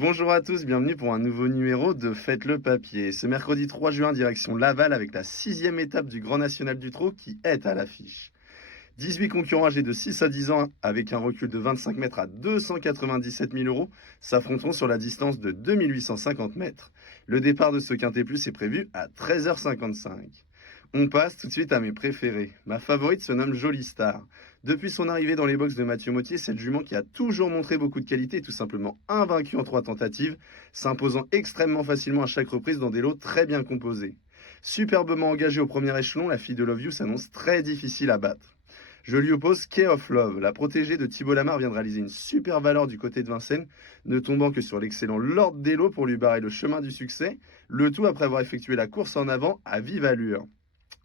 Bonjour à tous, bienvenue pour un nouveau numéro de Faites le papier. Ce mercredi 3 juin, direction Laval avec la 6e étape du Grand National du Trot qui est à l'affiche. 18 concurrents âgés de 6 à 10 ans avec un recul de 25 mètres à 297 000 euros s'affronteront sur la distance de 2850 mètres. Le départ de ce Quintet Plus est prévu à 13h55. On passe tout de suite à mes préférés. Ma favorite se nomme Jolie Star. Depuis son arrivée dans les box de Mathieu Mottier, cette jument qui a toujours montré beaucoup de qualité est tout simplement invaincue en 3 tentatives, s'imposant extrêmement facilement à chaque reprise dans des lots très bien composés. Superbement engagée au premier échelon, la fille de Love You s'annonce très difficile à battre. Je lui oppose Key of Love. La protégée de Thibaut Lamar vient de réaliser une super valeur du côté de Vincennes, ne tombant que sur l'excellent Lord Dello pour lui barrer le chemin du succès, le tout après avoir effectué la course en avant à vive allure.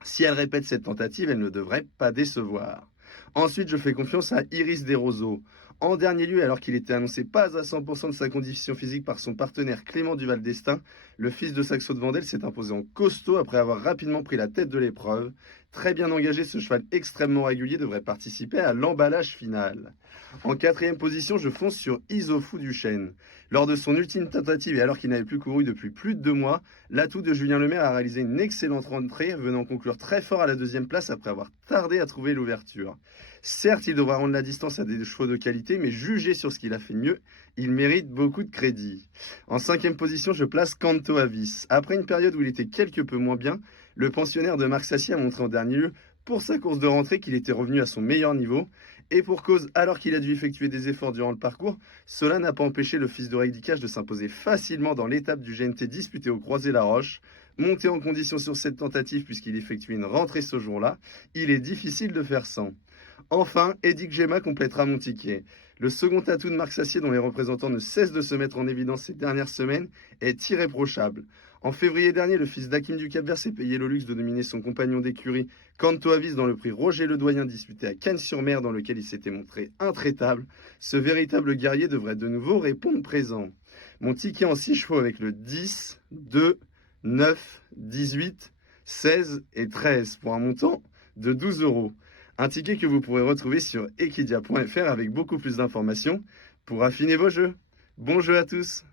Si elle répète cette tentative, elle ne devrait pas décevoir. Ensuite, je fais confiance à Iris Desroseaux. En dernier lieu, alors qu'il était annoncé pas à 100% de sa condition physique par son partenaire Clément Duval d'Estaing, le fils de Saxo de Vendel s'est imposé en costaud après avoir rapidement pris la tête de l'épreuve. Très bien engagé, ce cheval extrêmement régulier devrait participer à l'emballage final. En 4e position, je fonce sur Isofou Duchesne. Lors de son ultime tentative et alors qu'il n'avait plus couru depuis plus de 2 mois, l'atout de Julien Lemaire a réalisé une excellente rentrée, venant conclure très fort à la 2e place après avoir tardé à trouver l'ouverture. Certes, il devra rendre la distance à des chevaux de qualité, mais jugé sur ce qu'il a fait de mieux, il mérite beaucoup de crédit. En 5e position, je place Canto Avis. Après une période où il était quelque peu moins bien, le pensionnaire de Marc Sassier a montré en dernier lieu pour sa course de rentrée qu'il était revenu à son meilleur niveau. Et pour cause, alors qu'il a dû effectuer des efforts durant le parcours, cela n'a pas empêché le fils de Recdicage de s'imposer facilement dans l'étape du GNT disputée au Croisé-la-Roche. Monté en condition sur cette tentative puisqu'il effectuait une rentrée ce jour-là, il est difficile de faire sans. Enfin, Edic Gemma complétera mon ticket. Le second atout de Marc Sassier, dont les représentants ne cessent de se mettre en évidence ces dernières semaines, est irréprochable. En février dernier, le fils d'Hakim du Cap-Vert s'est payé le luxe de nominer son compagnon d'écurie Canto Avis dans le prix Roger Ledoyen disputé à Cannes-sur-Mer dans lequel il s'était montré intraitable. Ce véritable guerrier devrait de nouveau répondre présent. Mon ticket en 6 chevaux avec le 10, 2, 9, 18, 16 et 13 pour un montant de 12 euros. Un ticket que vous pourrez retrouver sur equidia.fr avec beaucoup plus d'informations pour affiner vos jeux. Bon jeu à tous!